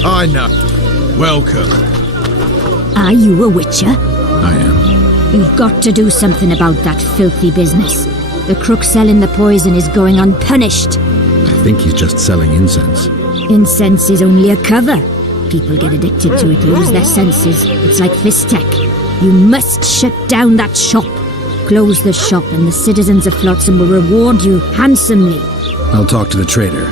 I know. Welcome. Are you a witcher? I am. You've got to do something about that filthy business. The crook selling the poison is going unpunished. I think he's just selling incense. Incense is only a cover. People get addicted to it, lose their senses. It's like Fistek. You must shut down that shop. Close the shop and the citizens of Flotsam will reward you handsomely. I'll talk to the trader.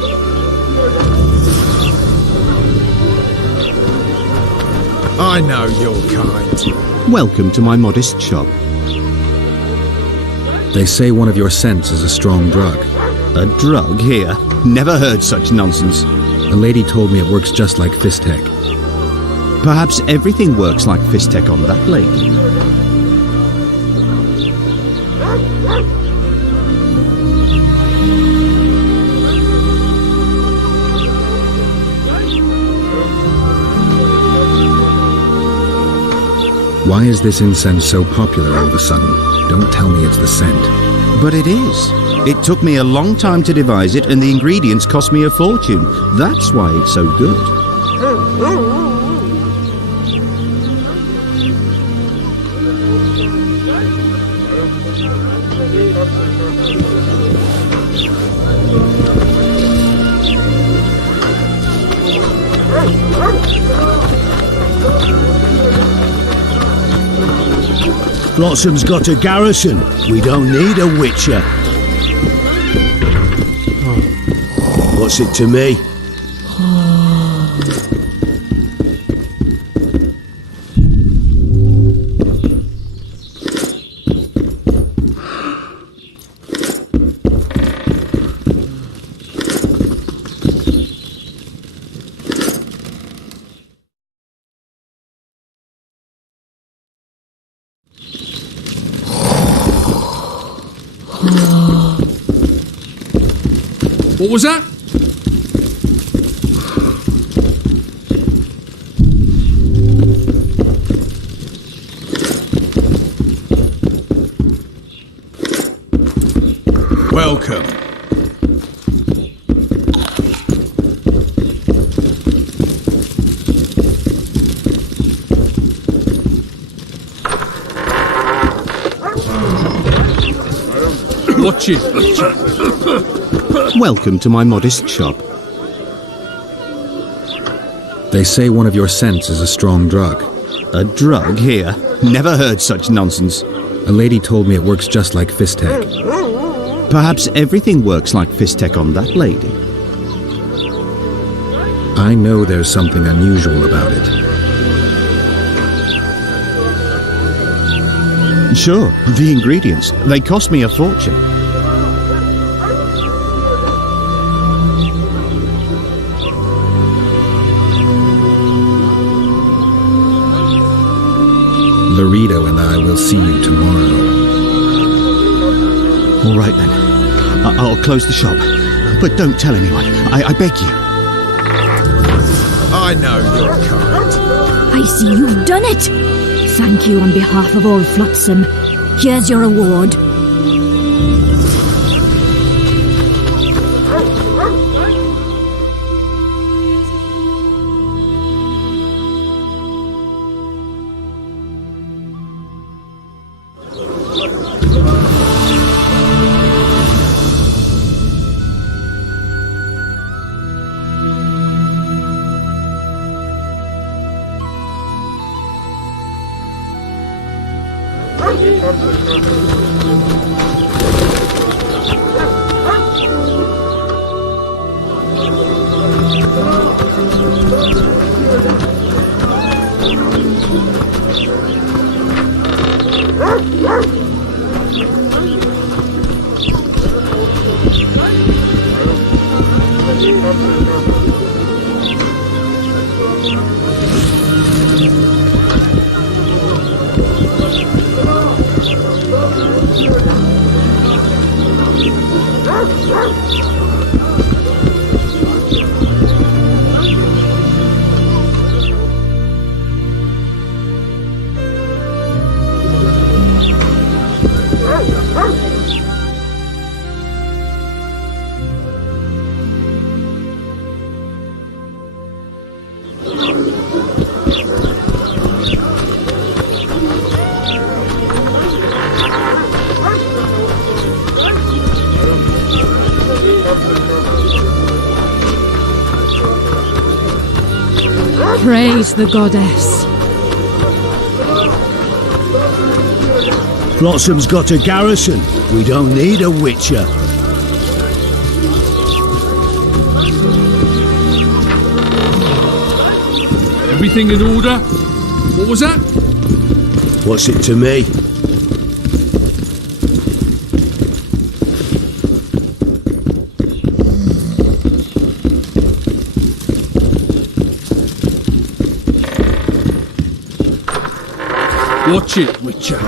I know your kind. Welcome to my modest shop. They say one of your scents is a strong drug. A drug here? Never heard such nonsense. A lady told me it works just like Fistek. Perhaps everything works like Fistek on that lady. Why is this incense so popular all of a sudden? Don't tell me it's the scent. But it is. It took me a long time to devise it, and the ingredients cost me a fortune. That's why it's so good. Flotsam's got a garrison. We don't need a witcher. What's it to me? What was that? Welcome. Watch it. Welcome to my modest shop. They say one of your scents is a strong drug. A drug here? Never heard such nonsense. A lady told me it works just like Fistek. Perhaps everything works like Fistek on that lady. I know there's something unusual about it. Sure, the ingredients. They cost me a fortune. Laredo and I will see you tomorrow. All right then. I'll close the shop. But don't tell anyone. I beg you. I know your kind. I see you've done it. Thank you on behalf of all Flotsam. Here's your reward. Praise the goddess. Flotsam's got a garrison. We don't need a witcher. Everything in order? What was that? What's it to me? Watch it, Witcher.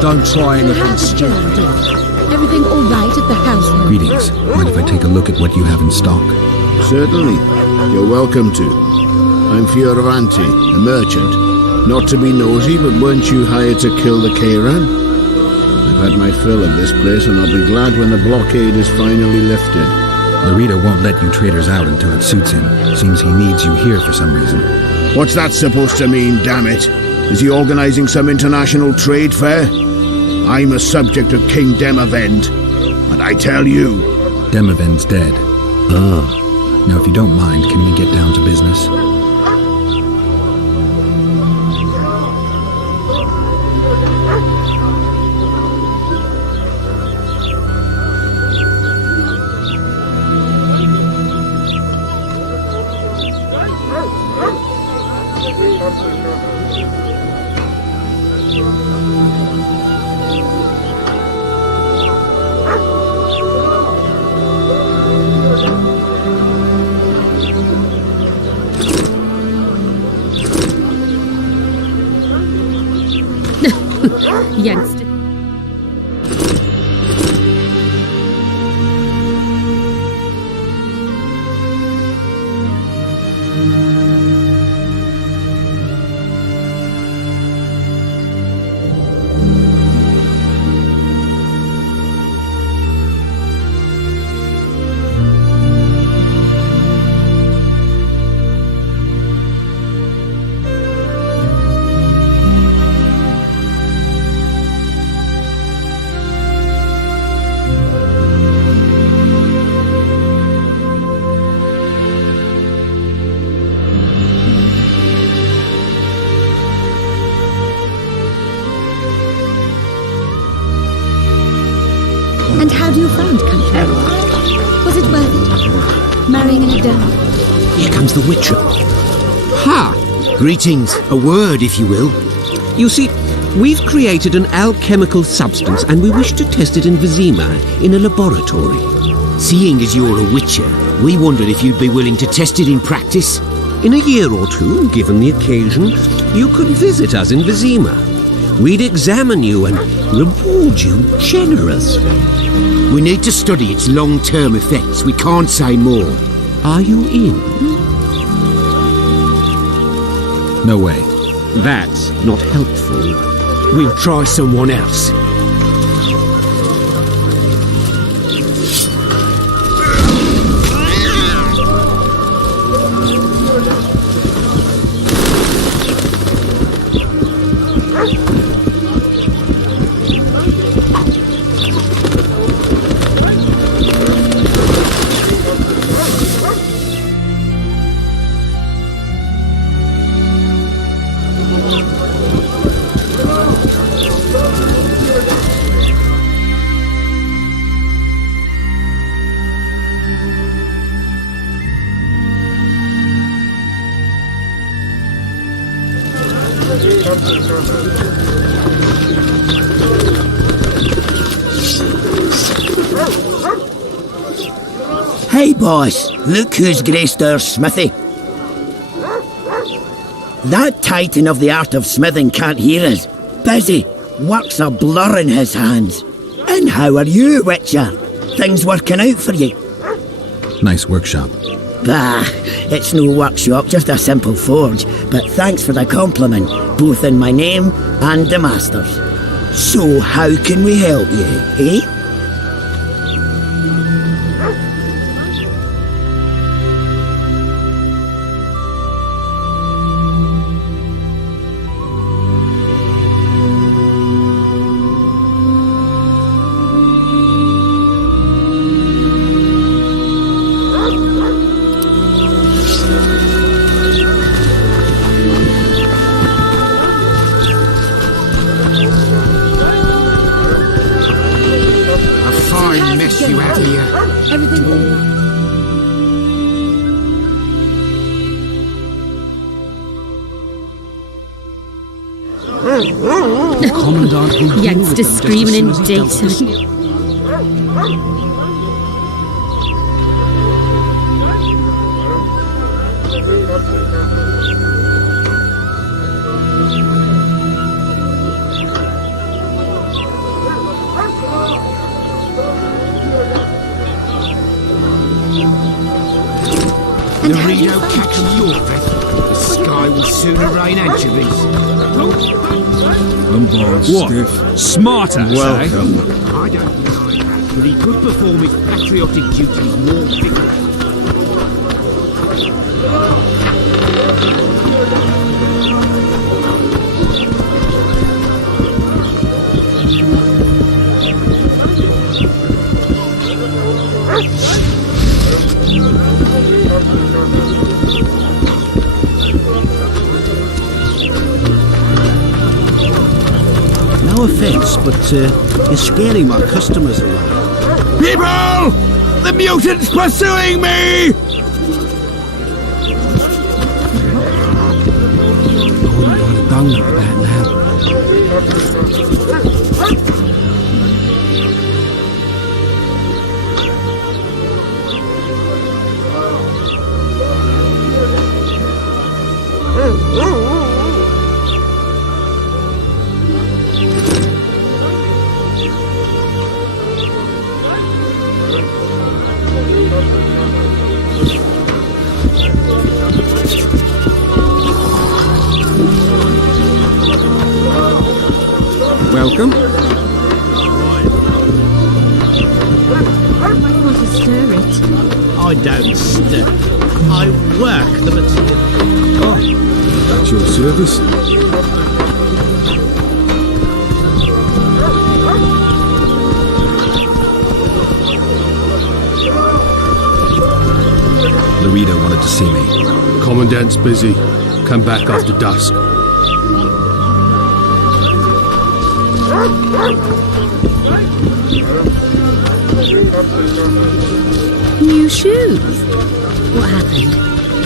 Don't try anything stupid. Everything all right at the house? Greetings. Mind if I take a look at what you have in stock? Certainly. You're welcome to. I'm Fioravanti, a merchant. Not to be nosy, but weren't you hired to kill the Kayran? I've had my fill of this place, and I'll be glad when the blockade is finally lifted. Larita won't let you traders out until it suits him. Seems he needs you here for some reason. What's that supposed to mean, damn it? Is he organizing some international trade fair? I'm a subject of King Demavend, and I tell you... Demavend's dead. Ah. Now, if you don't mind, can we get down to business? Youngster. And how do you find country? Was it worth it? Marrying in a dome? Here comes the Witcher. Ha! Greetings. A word, if you will. You see, we've created an alchemical substance and we wish to test it in Vizima, in a laboratory. Seeing as you're a Witcher, we wondered if you'd be willing to test it in practice. In a year or two, given the occasion, you could visit us in Vizima. We'd examine you and reward you generously. We need to study its long-term effects. We can't say more. Are you in? No way. That's not helpful. We'll try someone else. Hey boss, look who's graced our smithy. That titan of the art of smithing can't hear us. Busy, work's a blur in his hands. And how are you, Witcher? Things working out for you? Nice workshop. Bah, it's no workshop, just a simple forge. But thanks for the compliment, both in my name and the master's. So how can we help you, eh? The Commandant will youngsters screaming in daytime. Laredo catches your breath. The sky will sooner rain anchovies. I'm bored, What? stiff. Smart ass, Welcome. I don't deny that, but he could perform his patriotic duties more vigorously. No offence, but you're scaring my customers away. People! The mutant's pursuing me! I wouldn't want to bone up about now. Welcome. Might want to stir it. I don't stir. I work the material. Oh, at your service. Laredo wanted to see me. Commandant's busy. Come back after dusk. New shoes? What happened?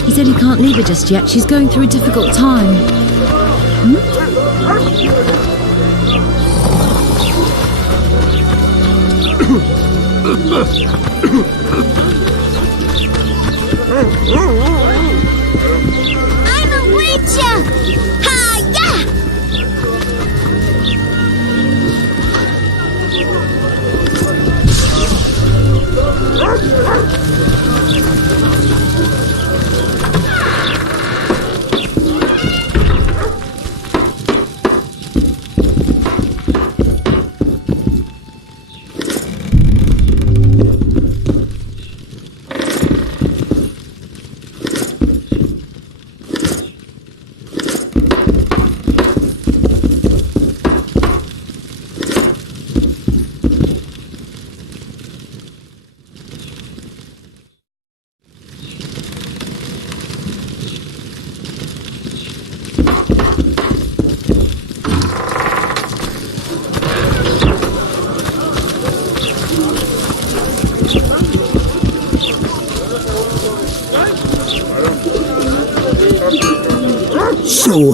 He said he can't leave her just yet. She's going through a difficult time. I'm a witcher! Hi-ya! So...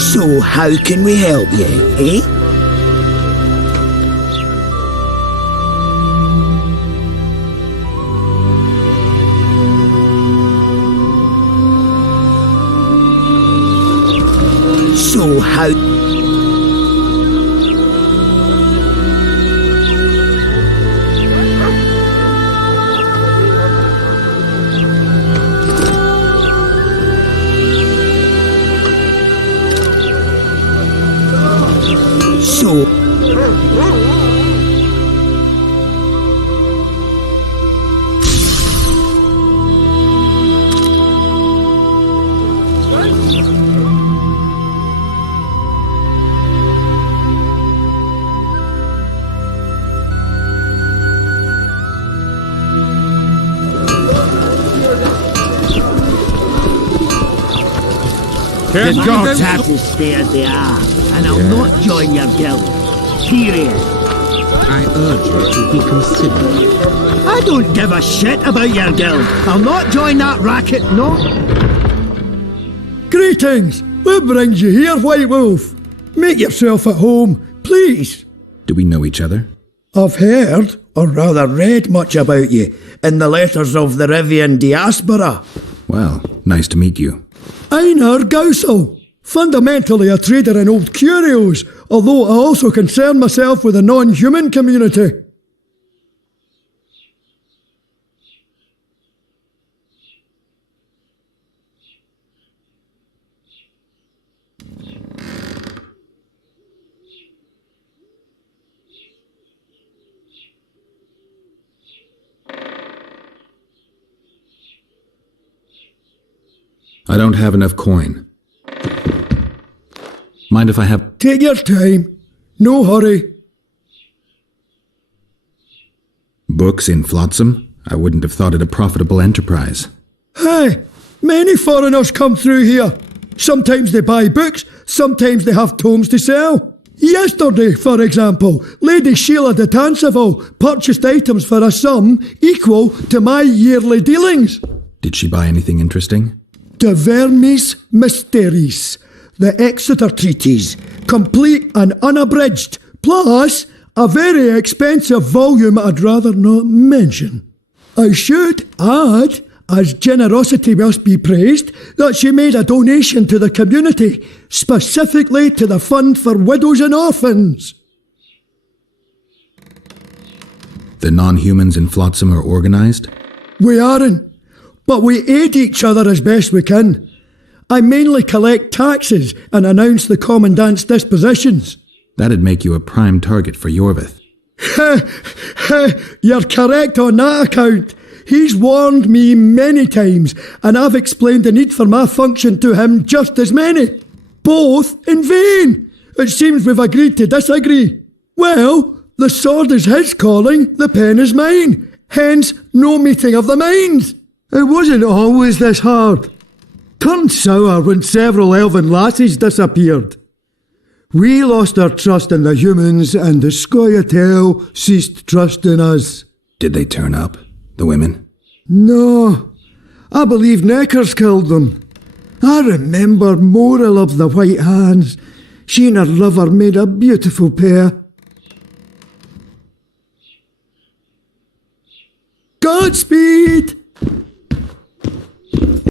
So how can we help you, eh? So how... So... The gods have to stay as they are, and I'll not join your guild. Period. I urge you to be considerate. I don't give a shit about your guild. I'll not join that racket, no. Greetings! What brings you here, White Wolf? Make yourself at home, please. Do we know each other? I've heard, or rather read much about you, in the letters of the Rivian diaspora. Well, nice to meet you. Einar Gausel, fundamentally a trader in old curios, although I also concern myself with the non-human community. I don't have enough coin. Mind if I have... Take your time. No hurry. Books in Flotsam? I wouldn't have thought it a profitable enterprise. Hey, many foreigners come through here. Sometimes they buy books, sometimes they have tomes to sell. Yesterday, for example, Lady Sheila de Tanseville purchased items for a sum equal to my yearly dealings. Did she buy anything interesting? De Vermis Mysteries, the Exeter Treatise, complete and unabridged, plus a very expensive volume I'd rather not mention. I should add, as generosity must be praised, that she made a donation to the community, specifically to the Fund for Widows and Orphans. The non-humans in Flotsam are organised? We aren't, but we aid each other as best we can. I mainly collect taxes and announce the Commandant's dispositions. That'd make you a prime target for Yorvith. You're correct on that account. He's warned me many times, and I've explained the need for my function to him just as many. Both in vain. It seems we've agreed to disagree. Well, the sword is his calling, the pen is mine. Hence, no meeting of the minds. It wasn't always this hard. Turned sour when several elven lassies disappeared. We lost our trust in the humans, and the Scoia'tael ceased trust in us. Did they turn up, the women? No, I believe Neckers killed them. I remember Morrill of the White Hands. She and her lover made a beautiful pair. Godspeed!